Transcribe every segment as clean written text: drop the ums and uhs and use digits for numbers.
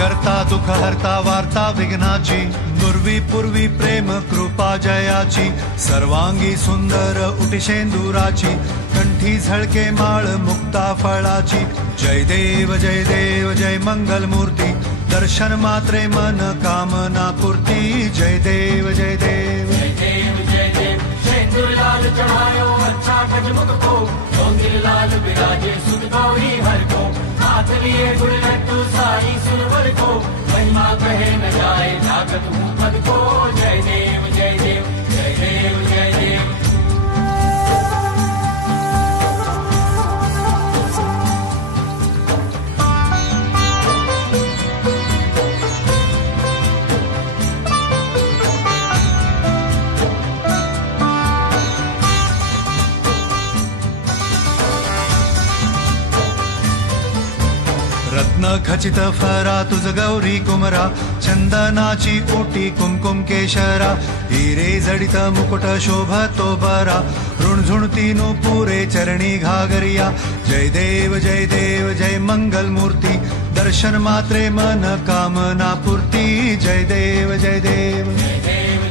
करता दुःख हरता वार्ता विघ्नाची, नुर्वी पूर्वी प्रेम कृपा जयाची, सर्वांगी सुंदर उटिशेंदुराची, कंठी झळके माळ मुक्ता फळाची. जय देव जय मंगल मूर्ती, दर्शन मात्रे मन कामना पूर्ती. जय देव जय देव शेंदूर लाल चढ़ायो अच्छा गजमुख को, डोंगिर लाल विराजे सुख गौरी हर को, हाथ लिए गुड़ लड्डू साई सुरवर को, महिमा कहे न जाए जागत हूँ पद को. जय देव जय देव जय देव जय देव. रत्न खचित फरा तुझ गौरी कुमरा, चंदनाची ओटी कुमकुम केशरा, हिरे जडित मुकुट शोभतो बरा, ऋणझुणती पुरे चरणी घागरिया. जय देव जय मंगल मूर्ती, दर्शन मात्रे मन कामना पूर्ती. जय देव जय देव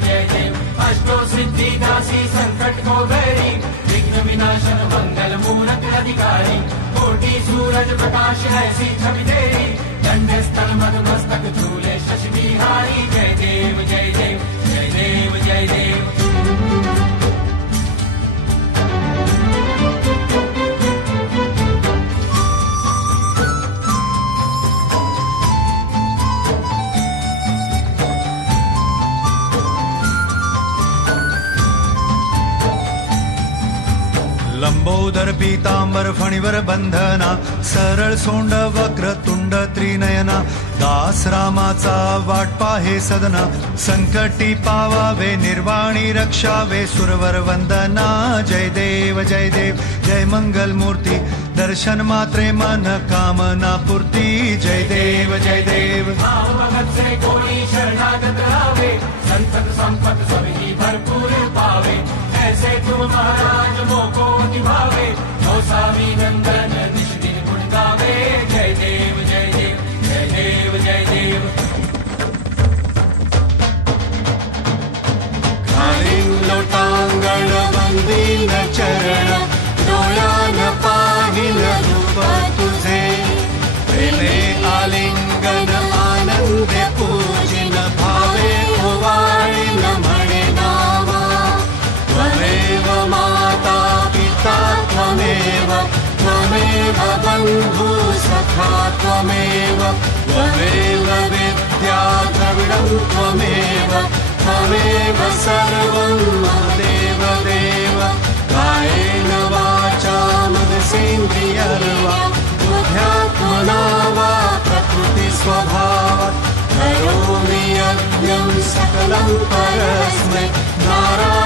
जय देव. अष्टो सिद्धि दासी संकट को बैरी, विघ्न विनाशन मंगल मूरत अधिकारी, कोटि सूरज प्रकाश ऐसी छवि तेरी, दंड स्थल मद मस्तक झूले शशि बिहारी. जय देव जय देव जय देव जय देव. लंबोदर पीतांबर फणीवर बंधना, सरळ सोंड वक्र तुंड त्रिनयना, दास रामाचा वाट पाहे सदना, संकटी पावावे निर्वाणी रक्षावे सुरवर वंदना. जय देव जय मंगल मूर्ती, दर्शन मात्रे मन कामना पूर्ती. जय देव जय देव. भगत से कोई शरणागत आवे, संतत संपत सभी भरपूर पावे, ऐसे तुम महाराज मोको निभावे, नौसावी नंदन निश दिन गुण गावे. जय देव जय देव जय देव जय देव. घालीन लोटांगण वंदीन चरण, डोळ्यान पाहिल रूप तुझे, प्रेमे आलिंगन आनंदे पूजिन, भावे ओवाळीन म्हणे नावा. त्वमेव माता पिता त्वमेव, त्वमेव बंधु सखा त्वमेव, त्वमेव विद्या द्रविडं त्वमेव, त्वमेव सर्वं मम देव देव. कायेन वाचा मनसेन्द्रियर्वा, बुद्ध्यात्मना वा प्रकृति स्वभावात्, करोमि यज्ञं सकलं परस्मै नारायणाय